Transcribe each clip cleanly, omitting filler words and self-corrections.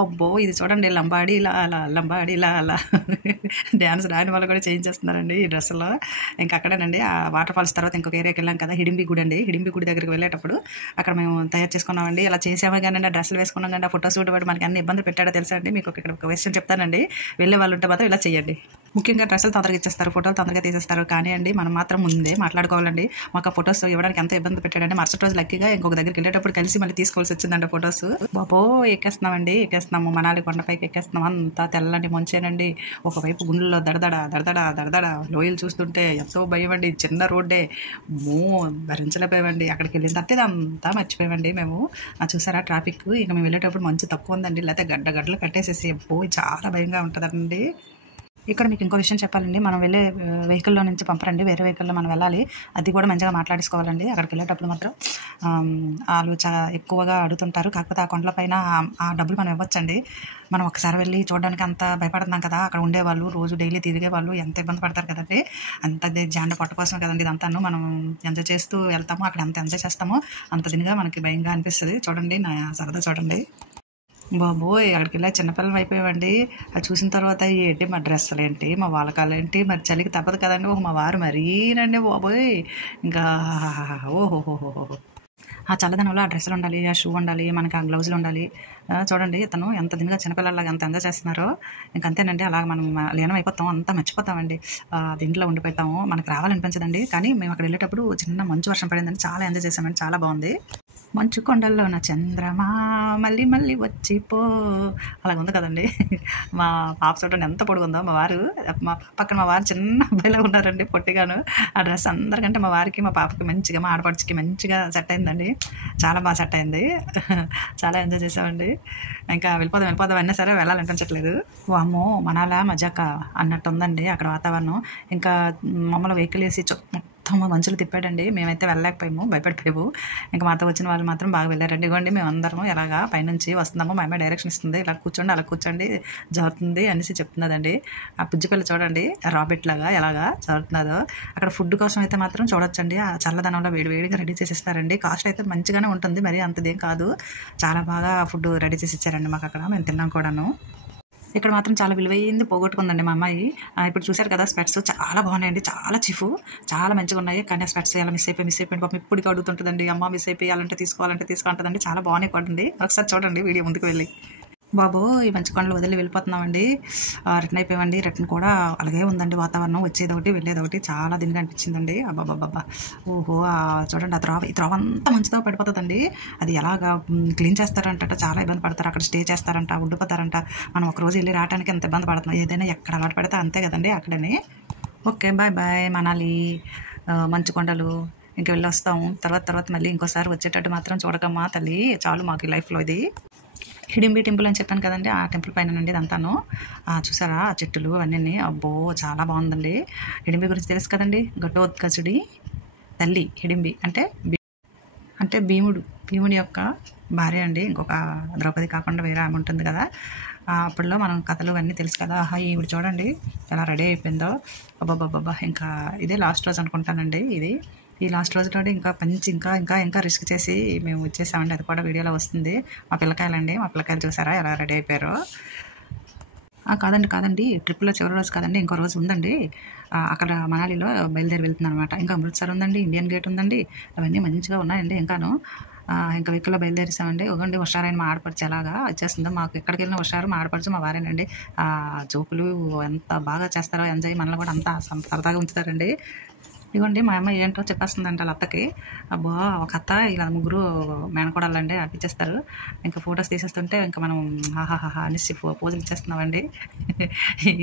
అబ్బో! ఇది చూడండి లంబాడీ లాలా, లంబాడీ లాలా డ్యాన్స్ రాని వాళ్ళు కూడా చేయించేస్తున్నారండి ఈ డ్రెస్సులో. ఇంక అక్కడేనండి ఆ వాటర్ ఫాల్స్ తర్వాత ఇంకొక ఏరియాకి వెళ్ళాం కదా, హిడింబి గుడి అండి. హిడింబి గుడి దగ్గరికి వెళ్ళేటప్పుడు అక్కడ మేము తయారు చేసుకున్నామండి. ఇలా చేసామో కానీ ఆ డ్రెస్సులు వేసుకున్నాం కానీ ఆ ఫోటో షూట్ వాడు మనకి అన్ని ఇబ్బందులు పెట్టాడో తెలుసా అండి. మీకు ఇక్కడ ఒక విషయం చెప్తానండి, వెళ్ళే వాళ్ళు ఉంటే మాత్రం ఇలా చేయండి. ముఖ్యంగా డ్రెస్సులు తొందరగా ఇచ్చేస్తారు, ఫోటోలు తొందరగా తీసేస్తారు. కానీ అండి మనం మాత్రం ముందే మాట్లాడుకోవాలండి. మాకు ఆ ఫొటోస్ ఇవ్వడానికి ఎంత ఇబ్బంది పెట్టాడంటే మరుసటి రోజు లక్కీగా ఇంకొక దగ్గరికి వెళ్ళేటప్పుడు కలిసి మళ్ళీ తీసుకోవాల్సి వచ్చిందండి ఫొటోస్. బాబో ఎక్కేస్తున్నామండి, ఎక్కేస్తున్నాము మనాలి కొండపైకి ఎక్కేస్తున్నాం. అంతా తెల్లని మంచేనండి. ఒకవైపు గుండెల్లో దడదడ దడదడ దడదడ, లోయలు చూస్తుంటే ఎంతో భయం అండి. చిన్న రోడ్డే, భరించలేకపోయామండి. అక్కడికి వెళ్ళిన తర్వాత ఇదంతా మర్చిపోయామండి మేము. చూసారా ట్రాఫిక్, ఇక మేము వెళ్ళేటప్పుడు మంచు తక్కువ ఉందండి, లేకపోతే గడ్డలు కట్టేసేసి చాలా భయంగా ఉంటుందండి. ఇక్కడ మీకు ఇంకో విషయం చెప్పాలండి, మనం వెళ్ళే వెహికల్లో నుంచి పంపరండి, వేరే వెహికల్లో మనం వెళ్ళాలి. అది కూడా మంచిగా మాట్లాడేసుకోవాలండి. అక్కడికి వెళ్ళేటప్పుడు మాత్రం వాళ్ళు ఎక్కువగా అడుగుతుంటారు. కాకపోతే ఆ కొండల పైన ఆ డబ్బులు మనం ఇవ్వచ్చండి. మనం ఒకసారి వెళ్ళి చూడడానికి అంత భయపడుతున్నాం కదా, అక్కడ ఉండేవాళ్ళు రోజు డైలీ తిరిగే వాళ్ళు ఎంత ఇబ్బంది పడతారు కదండి. అంత జాండ పొట్ట కోసం కదండి ఇదంతాను. మనం ఎంజాయ్ చేస్తూ వెళ్తామో అక్కడ ఎంత ఎంజాయ్ చేస్తామో అంత దీనిగా మనకి భయంగా అనిపిస్తుంది. చూడండి నా సరదా చూడండి. బాబోయ్! అక్కడికి వెళ్ళి చిన్నపిల్లలు అయిపోయామండి. అది చూసిన తర్వాత ఏంటి మా డ్రెస్సులు ఏంటి, మా వాలకాలు ఏంటి, మరి చలికి తప్పదు కదండి. మా వారు మరీనండి బాబోయ్, ఇంకా ఓహోహోహోహో! ఆ చల్లదనంలో ఆ డ్రెస్సులు ఉండాలి, ఆ షూ ఉండాలి, మనకి ఆ గ్లౌజులు ఉండాలి. చూడండి తను ఎంత దినగా చిన్నపిల్లలాగా ఎంత ఎంజాయ్ చేస్తున్నారో. ఇంకంతేనండి, అలాగ మనం లీనం అయిపోతాం, అంతా మర్చిపోతామండి. దీంట్లో ఉండిపోతాము, మనకు రావాలనిపించదండి. కానీ మేము అక్కడ వెళ్ళేటప్పుడు చిన్న మంచు వర్షం పడిందండి, చాలా ఎంజాయ్ చేసామండి, చాలా బాగుంది. మంచు కొండల్లో నా చంద్రమా మళ్ళీ మళ్ళీ వచ్చిపో, అలాగ ఉంది కదండి. మా పాప చూడండి ఎంత పొడుగుందో. మా వారు పక్కన మా వారు చిన్న అబ్బాయిలా ఉన్నారండి, పొట్టిగాను. ఆ డ్రెస్ అందరికంటే మా వారికి మా పాపకి మంచిగా, మా ఆడపడుచుకి మంచిగా సెట్ అయిందండి, చాలా బాగా సెట్ అయింది. చాలా ఎంజాయ్ చేసామండి. ఇంకా వెళ్ళిపోదాం అయినా సరే వెళ్ళాలనిపించట్లేదు. వామ్మో మనాలా మజాక అన్నట్టు ఉందండి అక్కడ వాతావరణం. ఇంకా మమ్మల్ని వెహికల్ వేసి మొత్తం మంచులు తిప్పాడండి. మేమైతే వెళ్ళలేకపోయాము, భయపడిపోయాము. ఇంకా మాతో వచ్చిన వాళ్ళు మాత్రం బాగా వెళ్ళారండి. ఇవ్వండి మేము అందరము ఎలాగా పైనుంచి వస్తున్నాము, మా అమ్మాయి డైరెక్షన్ ఇస్తుంది, ఇలా కూర్చోండి అలా కూర్చోండి జారుతుంది అనేసి చెప్తున్నదండి. ఆ పుజ్జిపిల్ల చూడండి రాబెట్ లాగా ఎలాగా జారుతున్నదో. అక్కడ ఫుడ్ కోసం అయితే మాత్రం చూడొచ్చండి, ఆ చల్లదనంలో వేడివేడిగా రెడీ చేసి ఇస్తారండి. కాస్ట్ అయితే మంచిగానే ఉంటుంది, మరి అంతదేం కాదు. చాలా బాగా ఫుడ్ రెడీ చేసి ఇచ్చారండి మాకు అక్కడ, మేము తిన్నాం కూడాను. ఇక్కడ మాత్రం చాలా విలువైంది పోగొట్టుకుందండి మా అమ్మాయి. ఇప్పుడు చూసారు కదా స్పెట్స్ చాలా బాగున్నాయండి, చాలా చీఫ్, చాలా మంచిగా ఉన్నాయి. కానీ ఆ స్పెట్స్ ఎలా మిస్ అయిపోయింది పాపం, ఇప్పటికీ అడుగుతుంటుందండి, అమ్మ మిస్ అయిపోయాలంటే తీసుకోవాలంటుందండి. చాలా బాగున్నాయి కొట్టండి, ఒకసారి చూడండి వీడియో ముందుకు వెళ్ళి. బాబు ఈ మంచి కొండలు వదిలి వెళ్ళిపోతున్నామండి, రిటర్న్ అయిపోయామండి. రిటర్న్ కూడా అలాగే ఉందండి వాతావరణం, వచ్చేది ఒకటి వెళ్ళేది ఒకటి, చాలా దీనిగా అనిపించిందండి. అబ్బాబ్బాబ్బా ఓహో! చూడండి ఈ త్రోవ అంతా మంచితో పడిపోతుందండి. అది ఎలాగా క్లీన్ చేస్తారంట, చాలా ఇబ్బంది పడతారు. అక్కడ స్టే చేస్తారంట, ఉండిపోతారంట. మనం ఒకరోజు వెళ్ళి రావడానికి ఎంత ఇబ్బంది పడుతున్నాం, ఏదైనా ఎక్కడ అలవాటు పడితే అంతే కదండి అక్కడనే. ఓకే బాయ్ బాయ్ మనాలి మంచు కొండలు ఇంకా వెళ్ళొస్తాము. తర్వాత మళ్ళీ ఇంకోసారి వచ్చేటట్టు మాత్రం చూడకమ్మా తల్లి, చాలు మాకు ఈ లైఫ్లో ఇది. హిడింబి టెంపుల్ అని చెప్పాను కదండి, ఆ టెంపుల్ పైన అండి ఇదంతాను. చూసారా ఆ చెట్టులు అవన్నీ, అబ్బో చాలా బాగుందండి. హిడింబి గురించి తెలుసు కదండి, ఘటోత్కచుడి తల్లి హిడింబి అంటే భీముడి యొక్క భార్య అండి. ఇంకొక ద్రౌపది కాకుండా వేరే ఆమె ఉంటుంది కదా, అప్పట్లో మనం కథలు అన్నీ తెలుసు కదా. ఈవిడ చూడండి ఎలా రెడీ అయిపోయిందో. అబ్బాబ్బాబ్బా ఇంకా ఇదే లాస్ట్ రోజు అనుకుంటానండి ఇది. ఈ లాస్ట్ రోజులో ఇంకా పంచి ఇంకా రిస్క్ చేసి మేము వచ్చేసామండి. అది కూడా వీడియోలో వస్తుంది. మా పిల్లకాయలు చూసారా ఎలా రెడీ అయిపోయారో. కాదండి ట్రిప్లో చివరి రోజు కాదండి, ఇంకో రోజు ఉందండి. అక్కడ మనాలిలో బయలుదేరి వెళ్తున్నాను అనమాట. ఇంకా అమృత్సర్ ఉందండి, ఇండియన్ గేట్ ఉందండి, అవన్నీ మంచిగా ఉన్నాయండి. ఇంకా వెహికల్లో బయలుదేరిసామండి. ఒకటి హుషారైన మా ఆడపడుచు ఎలాగా వచ్చేస్తుందో, మాకు ఎక్కడికి వెళ్ళినా హుషారు మా ఆడపడుచు మా వారేనండి. జోకులు ఎంత బాగా చేస్తారో, ఎంజాయ్ మనల్ని కూడా అంతా సరదాగా ఉంచుతారండి. ఇదిగోండి మా అమ్మ ఏంటో చెప్పేస్తుందంట వాళ్ళ అత్తకి. అబ్బా ఒక అత్త ఇలా ముగ్గురు మేనకోడళ్ళండి అనిపించేస్తారు. ఇంకా ఫొటోస్ తీసేస్తుంటే ఇంకా మనం ఆహాహా అనేసి పోజులు ఇచ్చేస్తున్నామండి.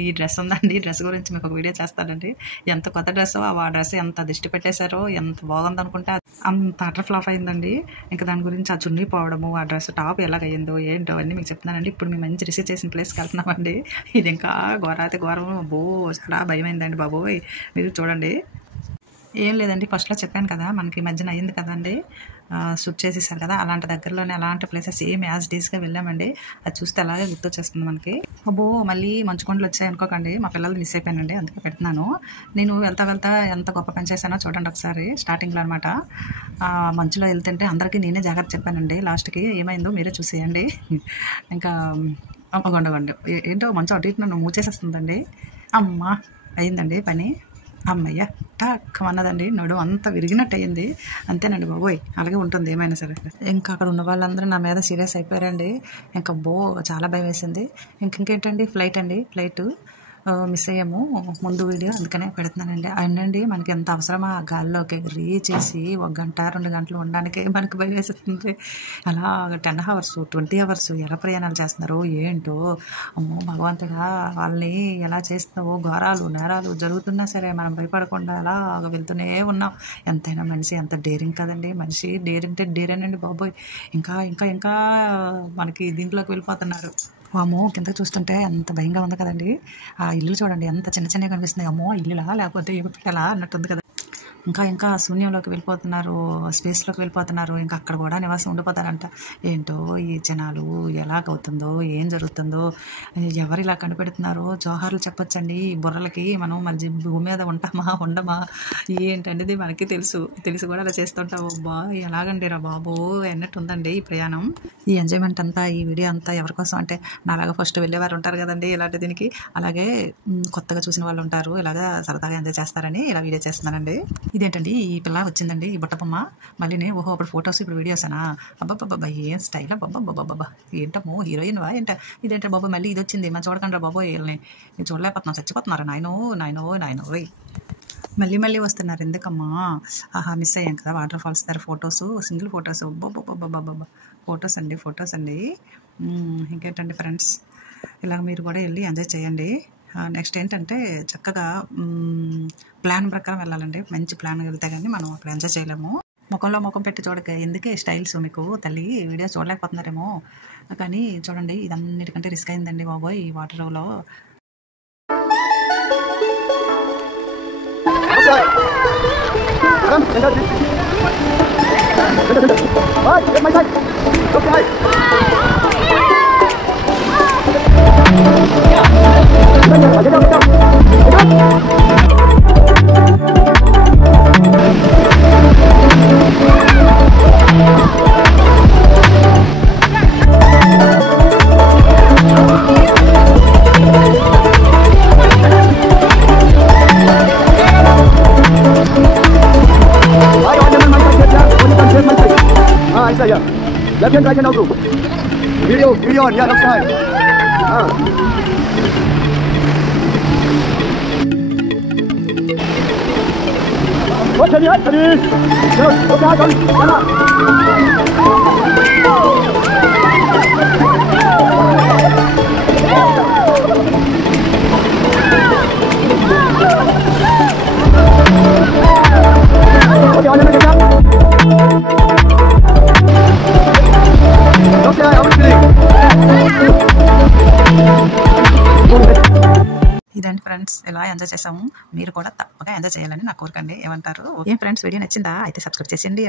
ఈ డ్రెస్ ఉందండి, ఈ డ్రెస్ గురించి మీకు ఒక వీడియో చేస్తానండి. ఎంత కొత్త డ్రెస్, ఆ డ్రెస్ ఎంత దిష్టి పెట్టేశారో, ఎంత బాగుంది అనుకుంటే అంత అటర్ ఫ్లాప్ అయిందండి. ఇంకా దాని గురించి ఆ చున్నీ పోవడము, ఆ డ్రెస్ టాప్ ఎలాగయ్యిందో ఏంటో అన్నీ మీకు చెప్తున్నానండి. ఇప్పుడు మేము మంచి రిసీవ్ చేసిన ప్లేస్కి వెళ్తున్నామండి. ఇది ఇంకా ఘోరాతి ఘోరం, చాలా భయమైందండి బాబోయ్. మీరు చూడండి. ఏం లేదండి, ఫస్ట్లో చెప్పాను కదా మనకి మధ్యన అయ్యింది కదండి, షూట్ చేసేసారు కదా, అలాంటి దగ్గరలోనే అలాంటి ప్లేసెస్ సేమ్ యాజ్ డేస్గా వెళ్ళామండి. అది చూస్తే అలాగే గుర్తొచ్చేస్తుంది మనకి. అబ్బో మళ్ళీ మంచుకొండలు వచ్చాయి అనుకోకండి, మా పిల్లలు మిస్ అయిపోయానండి, అందుకే పెడుతున్నాను. నేను వెళ్తా ఎంత గొప్ప పని చేశానో చూడండి ఒకసారి. స్టార్టింగ్లో అనమాట మంచులో వెళ్తుంటే అందరికీ నేనే జాగ్రత్త చెప్పానండి. లాస్ట్కి ఏమైందో మీరే చూసేయండి. ఇంకా అవ్వండి ఏంటో మంచు అటు ఇటు నన్ను మూచేసేస్తుందండి. అమ్మ అయిందండి పని, అమ్మయ్య టక్ అన్నదండి, నడుము అంతా విరిగినట్టు అయ్యింది. అంతేనండి బాబోయ్, అలాగే ఉంటుంది ఏమైనా సరే. ఇంకా అక్కడ ఉన్న వాళ్ళందరూ నా మీద సీరియస్ అయిపోయారండి. ఇంకా చాలా భయం వేసింది. ఇంకేంటండి ఫ్లైట్ మిస్ అయ్యాము ముందు వీడియో, అందుకనే పెడుతున్నానండి. అవునండి, మనకి ఎంత అవసరమా గాల్లోకి ఎగిరి చేసి 1 గంట 2 గంటలు ఉండడానికి మనకు భయం వేస్తుంది. అలా 10 hours 20 hours ఎలా ప్రయాణాలు చేస్తున్నారో ఏంటో. అమ్మో భగవంతుడా, వాళ్ళని ఎలా చేస్తున్నావో, ఘోరాలు నేరాలు జరుగుతున్నా సరే మనం భయపడకుండా అలా వెళ్తూనే ఉన్నాం. ఎంతైనా మనిషి ఎంత డేరింగ్ కదండి, మనిషి డేరేనండి బాబోయ్. ఇంకా మనకి దీంట్లోకి వెళ్ళిపోతున్నారు. అమ్మో కిందకి చూస్తుంటే ఎంత భయంగా ఉంది కదండి. ఆ ఇల్లు చూడండి ఎంత చిన్నగా కనిపిస్తుంది. అమ్మో ఇల్లులా లేకపోతే ఏమి పెట్టాలా అన్నట్టుంది కదా. ఇంకా శూన్యంలోకి వెళ్ళిపోతున్నారు, స్పేస్లోకి వెళ్ళిపోతున్నారు. ఇంకా అక్కడ కూడా నివాసం ఉండిపోతారంట. ఏంటో ఈ జనాలు ఎలాగవుతుందో, ఏం జరుగుతుందో, ఎవరు ఇలా కనిపెడుతున్నారో జోహార్లు చెప్పొచ్చండి ఈ బుర్రలకి. మనం మళ్ళీ భూమి మీద ఉండమా ఏంటండి మనకి తెలిసి కూడా అలా చేస్తుంటావు. ఎలాగండి రా బాబో అన్నట్టు ఉందండి ఈ ప్రయాణం. ఈ ఎంజాయ్మెంట్ అంతా, ఈ వీడియో అంతా ఎవరి కోసం అంటే నాలాగా ఫస్ట్ వెళ్ళేవారు ఉంటారు కదండి ఇలాంటి దీనికి, అలాగే కొత్తగా చూసిన వాళ్ళు ఉంటారు, ఇలాగా సరదాగా ఎంజాయ్ చేస్తారని ఇలా వీడియో చేస్తున్నానండి. ఇదేంటండి ఈ పిల్ల వచ్చిందండి, ఈ బుట్టబొమ్మ. మళ్ళీ ఓహో అప్పుడు ఫొటోస్ ఇప్పుడు వీడియోసేనా. అబ్బాబ్బా ఏం స్టైల్, అబ్బాబ్బా ఏంటమ్మో హీరోయిన్ వా ఏంట. ఇదేంటో బాబు మళ్ళీ ఇది వచ్చింది, మనం చూడకండి రా బాబో వీళ్ళని, నేను చూడలేకపోతున్నాను, చచ్చిపోతున్నారు. నాయనో మళ్ళీ వస్తున్నారు ఎందుకమ్మా. మిస్ అయ్యాం కదా వాటర్ ఫాల్స్ దగ్గర ఫొటోస్, సింగిల్ ఫొటోస్. అబ్బాబ్బా ఫొటోస్ అండి. ఇంకేంటండి ఫ్రెండ్స్, ఇలా మీరు కూడా వెళ్ళి ఎంజాయ్ చేయండి. నెక్స్ట్ ఏంటంటే చక్కగా ప్లాన్ ప్రకారం వెళ్ళాలండి. మంచి ప్లాన్ వెళ్తే కానీ మనం అక్కడ ఎంజాయ్ చేయలేము. ముఖం పెట్టి చూడక ఎందుకే స్టైల్స్ మీకు తల్లి, వీడియో చూడలేకపోతున్నారేమో కానీ చూడండి, ఇదన్నిటికంటే రిస్క్ అయిందండి బాబోయ్ ఈ వాటర్లో. Left hand, right hand out through. Video on, yeah, left side. What can you hide, please? ఇదండి ఫ్రెండ్స్, ఎలా ఎంజాయ్ చేసాము. మీరు కూడా తప్పగా ఎంజాయ్ చేయాలని నా కోరికండి. ఏమంటారు? ఏం ఫ్రెండ్స్, వీడియో నచ్చిందా? అయితే సబ్స్క్రైబ్ చేసేయండి.